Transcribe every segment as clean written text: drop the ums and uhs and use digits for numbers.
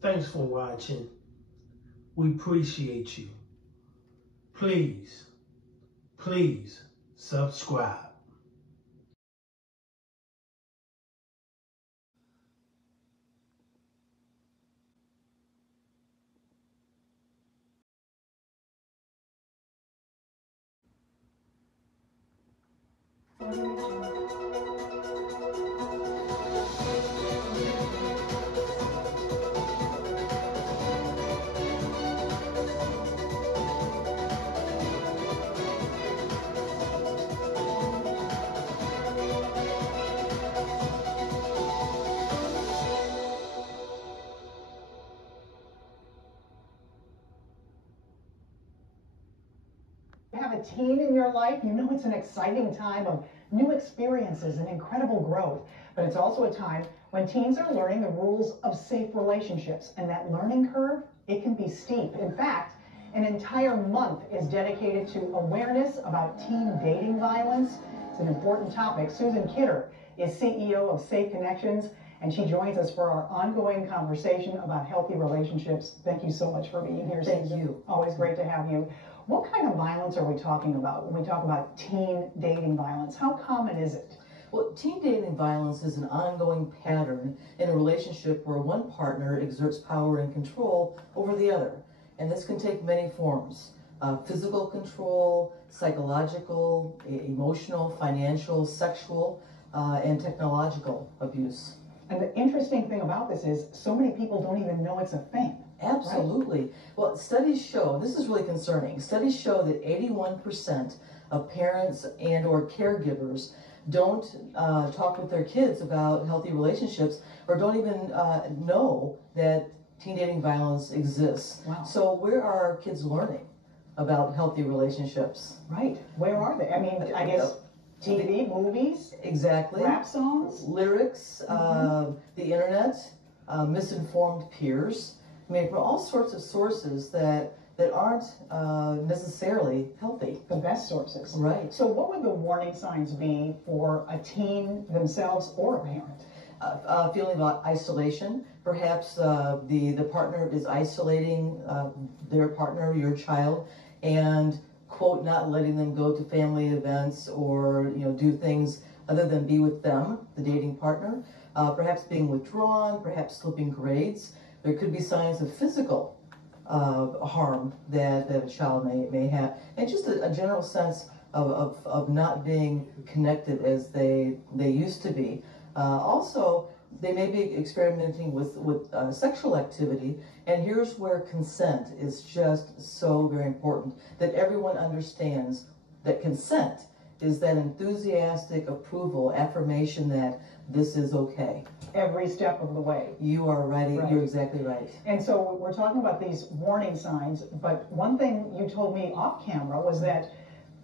Thanks for watching. We appreciate you. Please, please subscribe. Have a teen in your life, you know it's an exciting time of new experiences and incredible growth. But it's also a time when teens are learning the rules of safe relationships, and that learning curve, it can be steep. In fact, an entire month is dedicated to awareness about teen dating violence. It's an important topic. Susan Kidder is CEO of Safe Connections, and she joins us for our ongoing conversation about healthy relationships. Thank you so much for being here, Susan. Thank you. Always great to have you. What kind of violence are we talking about when we talk about teen dating violence? How common is it? Well, teen dating violence is an ongoing pattern in a relationship where one partner exerts power and control over the other. And this can take many forms. Physical control, psychological, emotional, financial, sexual, and technological abuse. And the interesting thing about this is so many people don't even know it's a thing. Absolutely. Right? Well, studies show, this is really concerning, studies show that 81% of parents and or caregivers don't talk with their kids about healthy relationships or don't even know that teen dating violence exists. Wow. So where are our kids learning about healthy relationships? Right. Where are they? I mean, I guess TV, movies, exactly, rap songs, lyrics, the internet, misinformed peers. I mean, from all sorts of sources that aren't necessarily healthy. The best sources. Right. So what would the warning signs be for a teen themselves or a parent? Feeling about isolation. Perhaps the partner is isolating their partner, your child, and, quote, not letting them go to family events or, do things other than be with them, the dating partner. Perhaps being withdrawn, perhaps slipping grades. There could be signs of physical harm that a child may have, and just a general sense of not being connected as they used to be. Also, they may be experimenting with sexual activity, and here's where consent is just so very important, that everyone understands that consent is that enthusiastic approval, affirmation that this is okay. Every step of the way. You are right. You're exactly right. And so we're talking about these warning signs, but one thing you told me off camera was that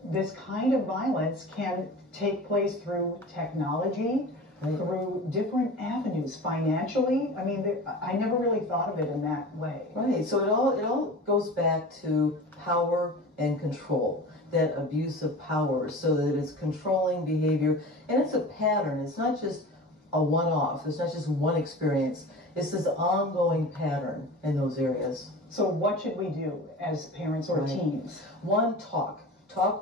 this kind of violence can take place through technology, through different avenues, financially. I mean, I never really thought of it in that way. Right. So it all goes back to power and control, that abuse of power, so that it's controlling behavior, and it's a pattern. It's not just a one-off. It's not just one experience. It's this ongoing pattern in those areas. So what should we do as parents or teens? One, talk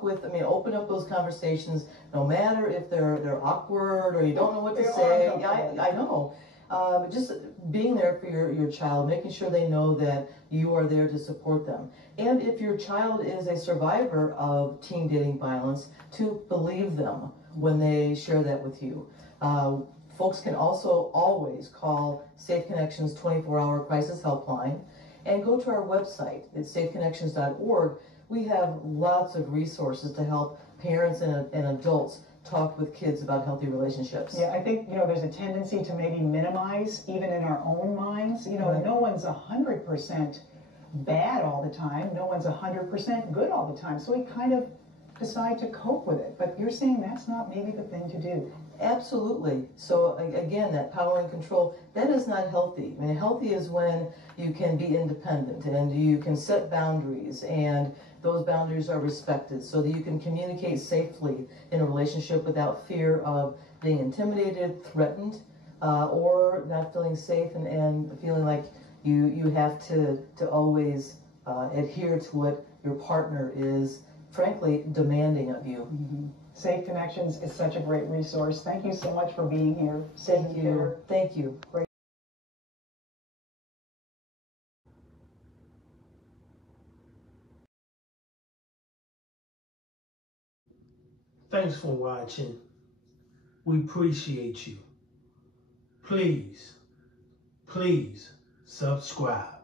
with, open up those conversations, no matter if they're awkward or you don't know what to say. Yeah, I know. Just being there for your child, making sure they know that you are there to support them. And if your child is a survivor of teen dating violence, to believe them when they share that with you. Folks can also always call Safe Connections 24-hour crisis helpline and go to our website. It's safeconnections.org. We have lots of resources to help parents and adults talk with kids about healthy relationships. Yeah, I think, there's a tendency to maybe minimize, even in our own minds. No one's 100% bad all the time. No one's 100% good all the time. So we kind of decide to cope with it. But you're saying that's not maybe the thing to do. Absolutely. So again, that power and control, that is not healthy. Healthy is when you can be independent and you can set boundaries, and those boundaries are respected so that you can communicate safely in a relationship without fear of being intimidated, threatened, or not feeling safe and feeling like You have to always adhere to what your partner is, frankly, demanding of you. Safe Connections is such a great resource. Thank you so much for being here. Thank you. Thank you. Thanks for watching. We appreciate you. Please subscribe.